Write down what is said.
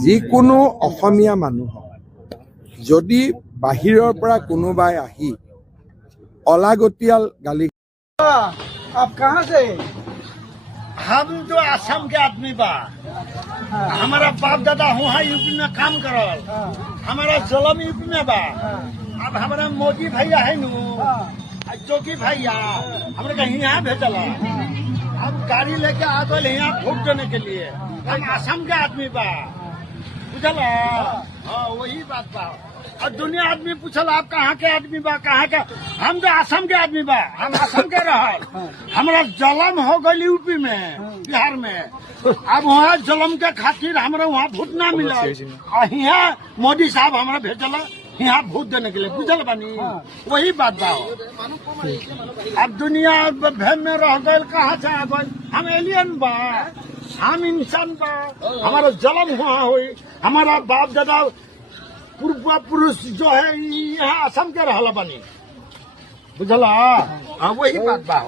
যিকোনো অসমীয়া মানুহক যদি বাহিৰৰ পৰা কোনোবাই আহি অলাগতিয়াল গালি आप कहाँ से? हम तो असम के आदमी बा। हमारा बाप दादा वहाँ यूपी में काम करल। हमारा जलम यूपी में बा। अब हमारा मोदी भैया है नु जोगी भैया हमारे कहीं यहाँ भेजल। अब गाड़ी लेके आ गए यहाँ वोट देने के लिए। हम असम के आदमी बा, बुझल? हाँ वही बात बा। और दुनिया आदमी पूछल आप कहाँ के आदमी बा, कहाँ के? हम तो असम के आदमी बा, हम असम के रहल। हमारा जलम हो गई यूपी में, बिहार में। अब वहाँ जलम के खातिर हमारा वहाँ वोट ना मिला। और यहाँ मोदी साहब हमारा भेजल यहाँ वोट देने के लिए, बुझल बानी? वही बात बा। अब दुनिया भैम में रह गए, कहाँ से आ गए? हम एलियन बा, हम इंसान बा। हमारा जलम वहाँ हुई। हमारा बाप दादा पूर्व पुरुष जो है यहाँ असम के रहला बानी, बुझला? हाँ वही बात बा।